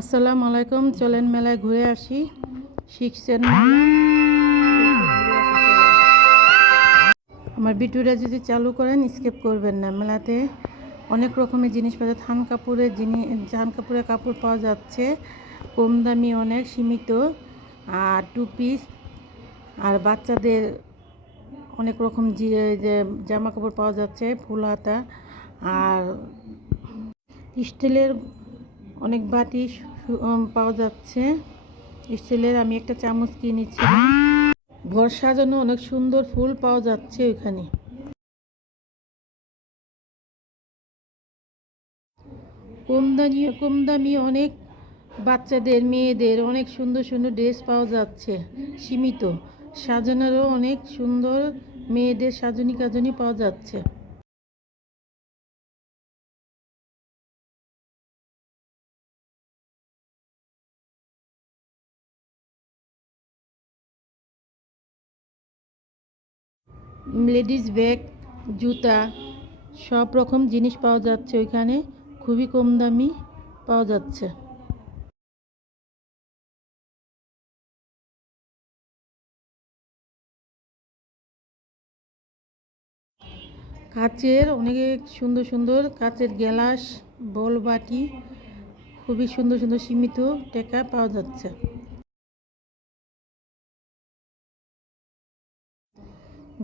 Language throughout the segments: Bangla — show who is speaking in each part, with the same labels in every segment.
Speaker 1: আসসালামু আলাইকুম, চলেন মেলায় ঘুরে আসি। শিখছেন। আমার ভিডিওটা যদি চালু করেন, স্কিপ করবেন না। মেলাতে অনেক রকমের জিনিস পাওয়া যায় থান কাপড়ের জিনিস থান কাপড়ের কাপড় পাওয়া যাচ্ছে। কম দামি অনেক, সীমিত। আর টু পিস আর বাচ্চাদের অনেক রকম জামা কাপড় পাওয়া যাচ্ছে, ফুল হাতা। আর স্টিলের অনেক বাটি পাওয়া যাচ্ছে। স্টিলের আমি একটা চামচ কিনেছি ঘর সাজানো অনেক সুন্দর ফুল পাওয়া যাচ্ছে ওখানে কম দামি কম দামি অনেক বাচ্চাদের, মেয়েদের অনেক সুন্দর সুন্দর ড্রেস পাওয়া যাচ্ছে, সীমিত। সাজানোরও অনেক সুন্দর মেয়েদের সাজনি কাজনি পাওয়া যাচ্ছে। লেডিস ব্যাগ, জুতা, সব রকম জিনিস পাওয়া যাচ্ছে ওইখানে। খুবই কম দামি পাওয়া যাচ্ছে। কাচের অনেক সুন্দর সুন্দর কাচের গ্লাস, বল বাটি, খুবই সুন্দর সুন্দর সীমিত টেকা পাওয়া যাচ্ছে।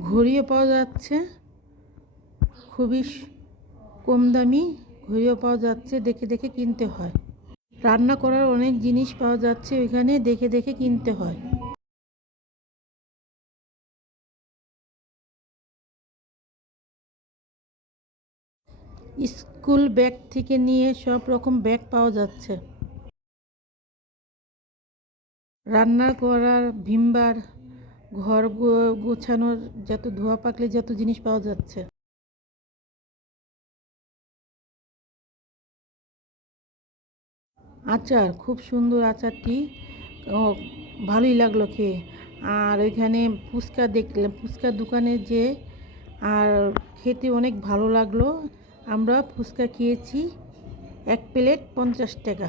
Speaker 1: ঘড়িও পাওয়া যাচ্ছে। খুবই কম দামি ঘড়িও পাওয়া যাচ্ছে, দেখে দেখে কিনতে হয়। রান্না করার অনেক জিনিস পাওয়া যাচ্ছে ওইখানে দেখে দেখে কিনতে হয়। স্কুল ব্যাগ থেকে নিয়ে সব রকম ব্যাগ পাওয়া যাচ্ছে। রান্না করার, ভিমবার ঘর গোছানোর যত ধোয়া পাকলে যত জিনিস পাওয়া যাচ্ছে। আচার, খুব সুন্দর আচারটি। ভালোই লাগল খেয়ে। আর ওইখানে ফুচকা দেখলাম ফুচকার দোকানে যে, আর খেতে অনেক ভালো লাগল। আমরা ফুচকা খেয়েছি, এক প্লেট পঞ্চাশ টাকা।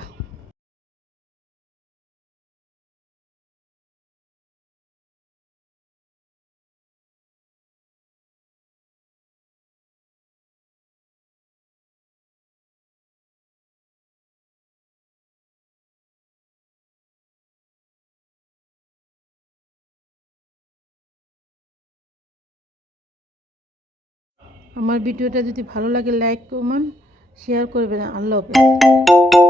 Speaker 1: আমার ভিডিওটা যদি ভালো লাগে লাইক কমান শেয়ার করবেন। আল্লাহ হাফেজ।